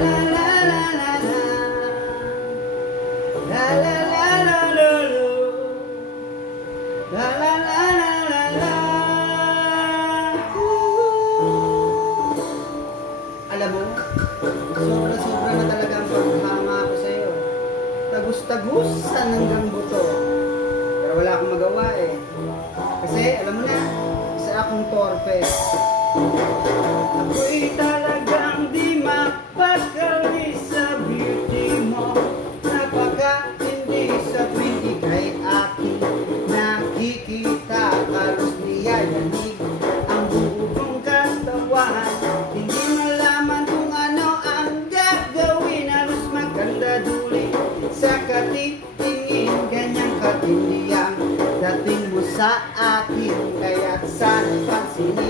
la la la la la. La la la la la la. La la la la la la. Alam mo, sobra-sobra na talaga ang paghama ko sa'yo. Tagus-tagusan hanggang buto. Pero wala akong magawa eh. Kasi alam mo na, isa akong torpe. Ako'y talagang di mapakali sa beauty mo. Napaka-hindi sa tuwing ika'y aking nakikita. Kalos niyayanig ang buong katawan. Hindi malaman kung ano ang gagawin. Halos maganda duli sa katitingin. Ganyang katindihan dating mo sa akin. Kaya't saan pansinin